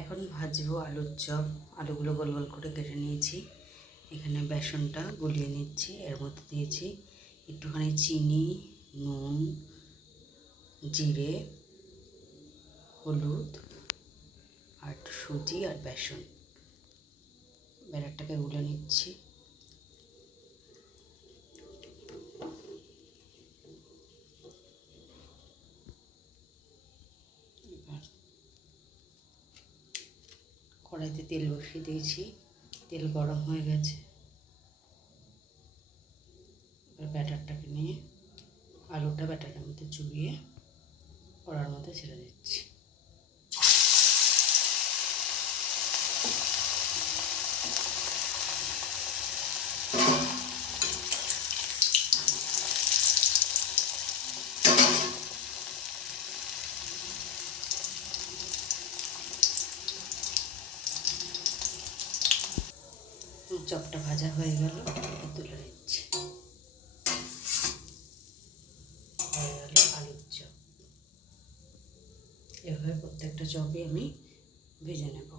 এখন ভাজবো আলুর চপ। আলুগুলো গোল গোল করে কেটে নিয়েছি। এখানে বেসনটা গলিয়ে নিচ্ছি। এর মধ্যে দিয়েছি একটুখানি চিনি, নুন, জিরে, হলুদ আর একটু সুজি আর বেসন। ব্যাটারটাকে গুলে নিচ্ছি। কড়াইতে তেল বসিয়ে দিয়েছি, তেল গরম হয়ে গেছে। এবার ব্যাটারটাকে নিয়ে আলুটা ব্যাটারের মধ্যে চুবিয়ে কড়ার মধ্যে ছেড়ে দিচ্ছি। চপটা ভাজা হয়ে গেল, তুলে নিচ্ছি। হয়ে গেল আলুর চপ। এভাবে প্রত্যেকটা চপই আমি ভেজে নেব।